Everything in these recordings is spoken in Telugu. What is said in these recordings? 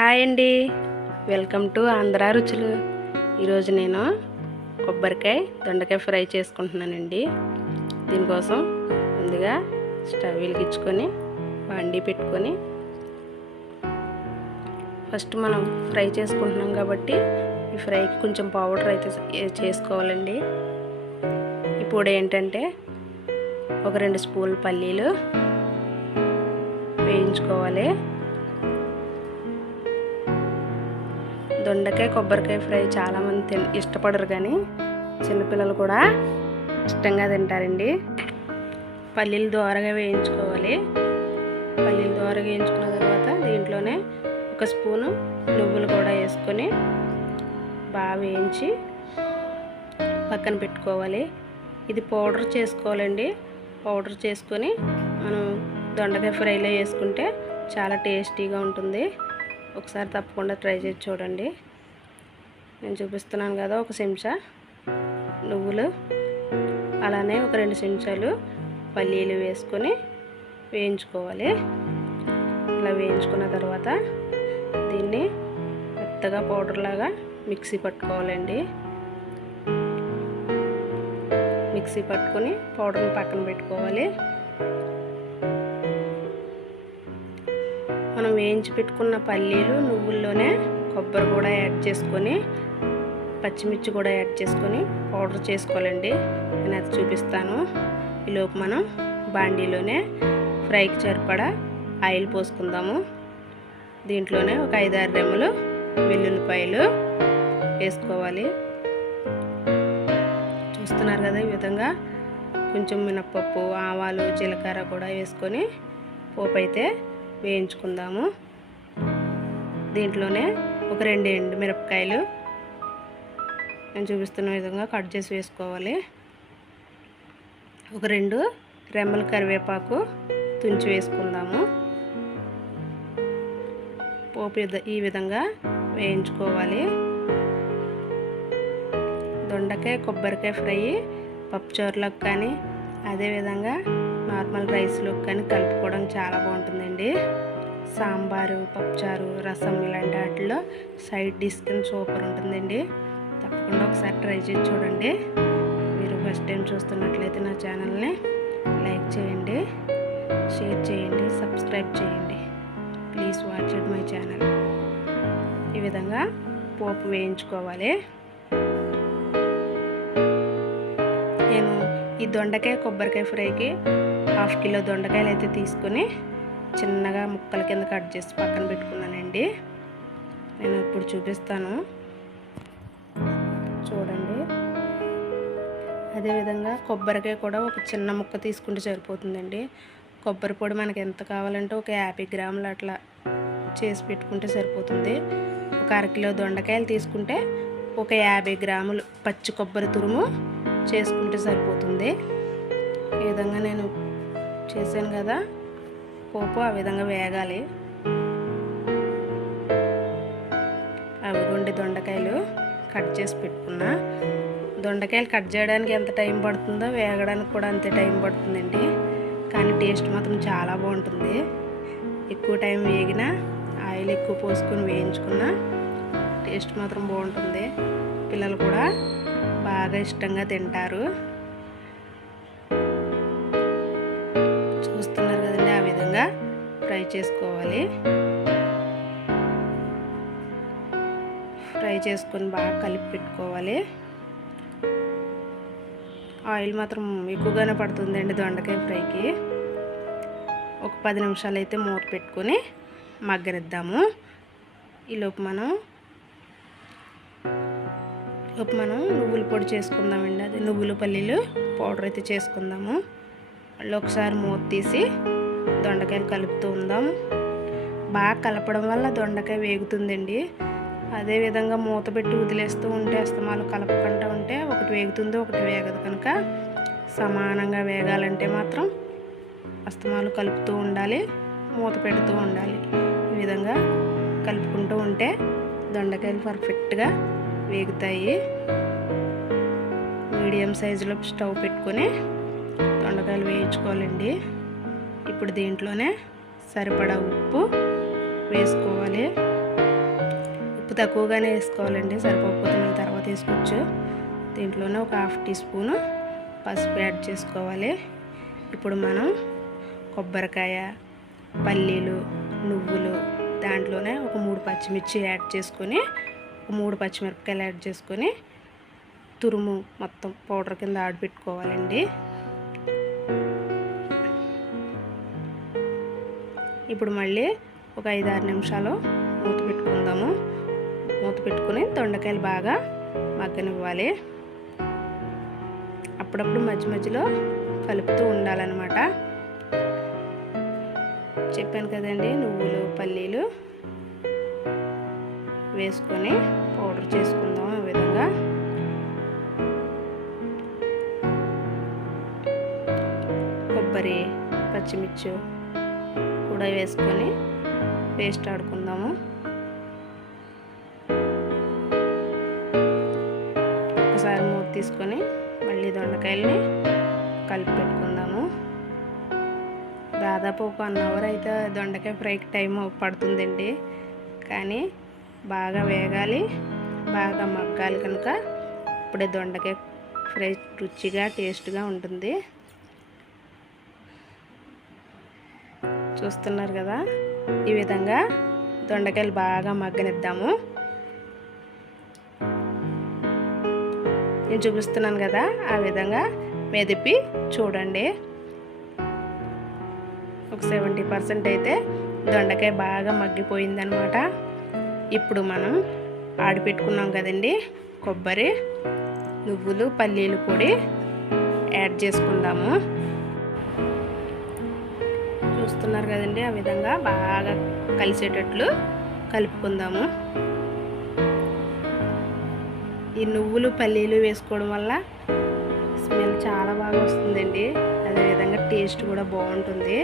హాయ్ అండి, వెల్కమ్ టు ఆంధ్ర రుచులు. ఈరోజు నేను కొబ్బరికాయ దొండకాయ ఫ్రై చేసుకుంటున్నానండి. దీనికోసం ముందుగా స్టవ్ వెలిగించుకొని బాండీ పెట్టుకొని ఫస్ట్ మనం ఫ్రై చేసుకుంటున్నాం కాబట్టి ఈ ఫ్రైకి కొంచెం పౌడర్ అయితే చేసుకోవాలండి. ఇప్పుడు ఏంటంటే ఒక 2 స్పూన్లు పల్లీలు వేయించుకోవాలి. దొండకాయ కొబ్బరికాయ ఫ్రై చాలామంది ఇష్టపడరు, కానీ చిన్నపిల్లలు కూడా ఇష్టంగా తింటారండి. పల్లీలు దోరగా వేయించుకోవాలి. పల్లీలు దోరగా వేయించుకున్న తర్వాత దీంట్లోనే 1 స్పూను నువ్వులు కూడా వేసుకొని బాగా వేయించి పక్కన పెట్టుకోవాలి. ఇది పౌడర్ చేసుకోవాలండి. పౌడర్ చేసుకొని మనం దొండకాయ ఫ్రైలో వేసుకుంటే చాలా టేస్టీగా ఉంటుంది. ఒకసారి తప్పకుండా ట్రై చేసి చూడండి. నేను చూపిస్తున్నాను కదా, 1 చెంచా నువ్వులు, అలానే ఒక 2 చెంచాలు పల్లీలు వేసుకొని వేయించుకోవాలి. ఇలా వేయించుకున్న తర్వాత దీన్ని మెత్తగా పౌడర్ లాగా మిక్సీ పట్టుకోవాలండి. మిక్సీ పట్టుకొని పౌడర్ని పక్కన పెట్టుకోవాలి. మనం వేయించి పెట్టుకున్న పల్లీలు నువ్వుల్లోనే కొబ్బరి కూడా యాడ్ చేసుకొని పచ్చిమిర్చి కూడా యాడ్ చేసుకొని పౌడర్ చేసుకోవాలండి. నేను అది చూపిస్తాను. ఈలోపు మనం బాండీలోనే ఫ్రైకి సరిపడా ఆయిల్ పోసుకుందాము. దీంట్లోనే ఒక 5-6 రెమ్మలు వెల్లుల్లిపాయలు వేసుకోవాలి. చూస్తున్నారు కదా, ఈ విధంగా కొంచెం మినప్పప్పు, ఆవాలు, జీలకర్ర కూడా వేసుకొని పోపు అయితే వేయించుకుందాము. దీంట్లోనే ఒక 2 ఎండుమిరపకాయలు నేను చూపిస్తున్న విధంగా కట్ చేసి వేసుకోవాలి. ఒక 2 రెమ్మల కరివేపాకు తుంచి వేసుకుందాము. పోపు ఈ విధంగా వేయించుకోవాలి. దొండకాయ కొబ్బరికాయ ఫ్రై పప్పుచారులకు కానీ అదేవిధంగా నార్మల్ రైస్లోకి కానీ కలుపుకోవడం చాలా బాగుంటుందండి. సాంబారు, పప్పుచారు, రసం ఇలాంటి వాటిల్లో సైడ్ డిష్ కింద సూపర్ ఉంటుందండి. తప్పకుండా ఒకసారి ట్రై చేసి చూడండి. మీరు ఫస్ట్ టైం చూస్తున్నట్లయితే నా ఛానల్ని లైక్ చేయండి, షేర్ చేయండి, సబ్స్క్రైబ్ చేయండి. Please watch it my channel. ఈ విధంగా పోపు వేయించుకోవాలి. నేను ఈ దొండకాయ కొబ్బరికాయ ఫ్రైకి 1/2 కిలో దొండకాయలు అయితే తీసుకొని చిన్నగా ముక్కల కింద కట్ చేసి పక్కన పెట్టుకున్నానండి. నేను ఇప్పుడు చూపిస్తాను, చూడండి. అదేవిధంగా కొబ్బరికాయ కూడా ఒక చిన్న ముక్క తీసుకుంటే సరిపోతుందండి. కొబ్బరి పొడి మనకి ఎంత కావాలంటే ఒక 50 గ్రాములు అట్లా చేసి పెట్టుకుంటే సరిపోతుంది. ఒక 1/2 కిలో దొండకాయలు తీసుకుంటే ఒక 50 గ్రాములు పచ్చి కొబ్బరి తురుము చేసుకుంటే సరిపోతుంది. ఈ విధంగా నేను చేశాను కదా, పోపు ఆ విధంగా వేగాలి. అవిగోండి దొండకాయలు కట్ చేసి పెట్టుకున్నా. దొండకాయలు కట్ చేయడానికి ఎంత టైం పడుతుందో వేగడానికి కూడా అంతే టైం పడుతుందండి. కానీ టేస్ట్ మాత్రం చాలా బాగుంటుంది. ఎక్కువ టైం వేగినా ఆయిల్ ఎక్కువ పోసుకొని వేయించుకున్నా టేస్ట్ మాత్రం బాగుంటుంది. పిల్లలు కూడా బాగా ఇష్టంగా తింటారు. చూస్తున్నారు కదండి, ఆ విధంగా ఫ్రై చేసుకోవాలి. ఫ్రై చేసుకొని బాగా కలిపి పెట్టుకోవాలి. ఆయిల్ మాత్రం ఎక్కువగానే పడుతుందండి దొండకాయ ఫ్రైకి. ఒక 10 నిమిషాలు అయితే మూత పెట్టుకొని మగ్గనిద్దాము. ఈలోపు మనం నువ్వుల పొడి చేసుకుందామండి. అది నువ్వులు పల్లీలు పౌడర్ అయితే చేసుకుందాము. మళ్ళీ ఒకసారి మూత తీసి దొండకాయలు కలుపుతూ ఉందాం. బాగా కలపడం వల్ల దొండకాయ వేగుతుందండి. అదేవిధంగా మూత పెట్టి వదిలేస్తూ ఉంటే అస్తమాలు కలపకుండా ఉంటే ఒకటి వేగుతుంది, ఒకటి వేగదు. కనుక సమానంగా వేగాలంటే మాత్రం అస్తమాలు కలుపుతూ ఉండాలి, మూత పెడుతూ ఉండాలి. ఈ విధంగా కలుపుకుంటూ ఉంటే దొండకాయలు పర్ఫెక్ట్గా వేగుతాయి. మీడియం సైజులో స్టవ్ పెట్టుకొని దొండకాయలు వేయించుకోవాలండి. ఇప్పుడు దీంట్లోనే సరిపడా ఉప్పు వేసుకోవాలి. ఉప్పు తక్కువగానే వేసుకోవాలండి, సరిపోకపోతే మళ్ళీ తర్వాత వేసుకోవచ్చు. దీంట్లోనే ఒక 1/2 టీ స్పూను పసుపు యాడ్ చేసుకోవాలి. ఇప్పుడు మనం కొబ్బరికాయ, పల్లీలు, నువ్వులు, దాంట్లోనే ఒక 3 పచ్చిమిర్చి యాడ్ చేసుకొని, ఒక 3 పచ్చిమిరపకాయలు యాడ్ చేసుకొని తురుము మొత్తం పౌడర్ కింద ఆడిపెట్టుకోవాలండి. ఇప్పుడు మళ్ళీ ఒక 5-6 నిమిషాలు మూత పెట్టుకుందాము. మూత పెట్టుకుని దొండకాయలు బాగా మగ్గనివ్వాలి. అప్పుడప్పుడు మధ్య మధ్యలో కలుపుతూ ఉండాలన్నమాట. చెప్పాను కదండి, నువ్వులు, పల్లీలు వేసుకొని పౌడర్ చేసుకుందాం. ఈ విధంగా కొబ్బరి, పచ్చిమిర్చి కూడా వేసుకొని పేస్ట్ ఆడుకుందాము. ఒకసారి మూత తీసుకొని మళ్ళీ దొండకాయల్ని కలిపి పెట్టుకుందాము. దాదాపు ఒక 1 అవర్ అయితే దొండకాయ ఫ్రైకి టైం పడుతుందండి. కానీ బాగా వేగాలి, బాగా మగ్గాలి కనుక ఇప్పుడే దొండకాయ ఫ్రై రుచిగా టేస్ట్గా ఉంటుంది. చూస్తున్నారు కదా, ఈ విధంగా దొండకాయలు బాగా మగ్గనిద్దాము. నేను చూపిస్తున్నాను కదా, ఆ విధంగా మెదిపి చూడండి. ఒక 70% అయితే దొండకాయ బాగా మగ్గిపోయిందనమాట. ఇప్పుడు మనం ఆడిపెట్టుకున్నాం కదండి కొబ్బరి, నువ్వులు, పల్లీలు పొడి యాడ్ చేసుకుందాము. చూస్తున్నారు కదండి, ఆ విధంగా బాగా కలిసేటట్లు కలుపుకుందాము. ఈ నువ్వులు, పల్లీలు వేసుకోవడం వల్ల స్మెల్ చాలా బాగా వస్తుందండి. అదేవిధంగా టేస్ట్ కూడా బాగుంటుంది.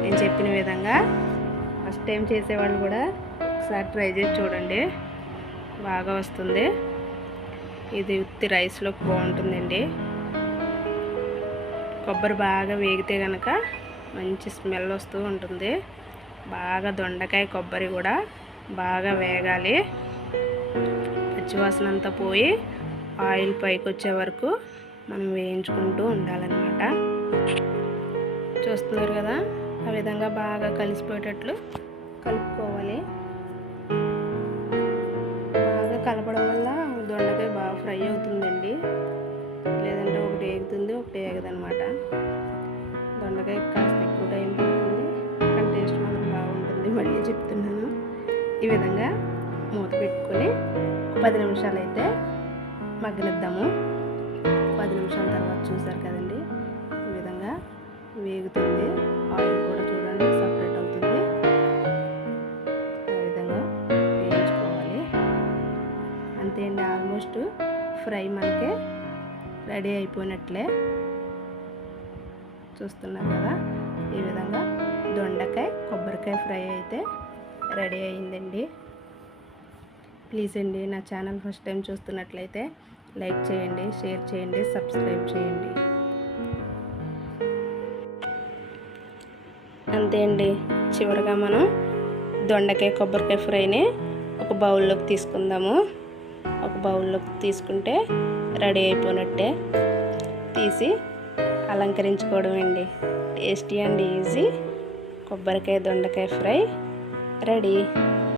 నేను చెప్పిన విధంగా ఫస్ట్ టైం చేసేవాళ్ళు కూడా ఒకసారి ట్రై చేసి చూడండి, బాగా వస్తుంది. ఇది ఉత్తి రైస్లోకి బాగుంటుందండి. కొబ్బరి బాగా వేగితే కనుక మంచి స్మెల్ వస్తూ ఉంటుంది. బాగా దొండకాయ, కొబ్బరి కూడా బాగా వేగాలి. పచ్చివాసన అంతా పోయి ఆయిల్ పైకి వచ్చే వరకు మనం వేయించుకుంటూ ఉండాలన్నమాట. చూస్తున్నారు కదా, ఆ విధంగా బాగా కలిసిపోయేటట్లు కలుపుకోవాలి. బాగా కలపడం వల్ల దొండకాయ బాగా ఫ్రై అవుతుందండి. లేదంటే ఒకటి ఏగుతుంది, ఒకటి ఏగదనమాట. దొండకాయ కాస్త ఎక్కువ టైం పడుతుంది, కానీ టేస్ట్ మాత్రం బాగుంటుంది. మళ్ళీ చెప్తున్నాను. ఈ విధంగా మూత పెట్టుకొని 10 నిమిషాలు అయితే మగ్గనిద్దాము. 10 నిమిషాల తర్వాత చూసారు కదండి, ఈ విధంగా వేగుతుంది. ఆయిల్ కూడా చూడండి సపరేట్ అవుతుంది. ఆ విధంగా వేయించుకోవాలి. అంతే అండి, ఆల్మోస్ట్ ఫ్రై మనకి రెడీ అయిపోయినట్లే. చూస్తున్నారు కదా, ఈ విధంగా దొండకాయ, కొబ్బరికాయ ఫ్రై అయితే రెడీ అయిందండి. ప్లీజ్ అండి, నా ఛానల్ ఫస్ట్ టైం చూస్తున్నట్లయితే లైక్ చేయండి, షేర్ చేయండి, సబ్స్క్రైబ్ చేయండి. అంతే అండి, చివరిగా మనం దొండకాయ, కొబ్బరికాయ ఫ్రైని ఒక బౌల్లోకి తీసుకుందాము. ఒక బౌల్లోకి తీసుకుంటే రెడీ అయిపోయినట్టే. తీసి అలంకరించుకోవడం అండి. టేస్టీ అండ్ ఈజీ కొబ్బరికాయ, దొండకాయ ఫ్రై రెడీ.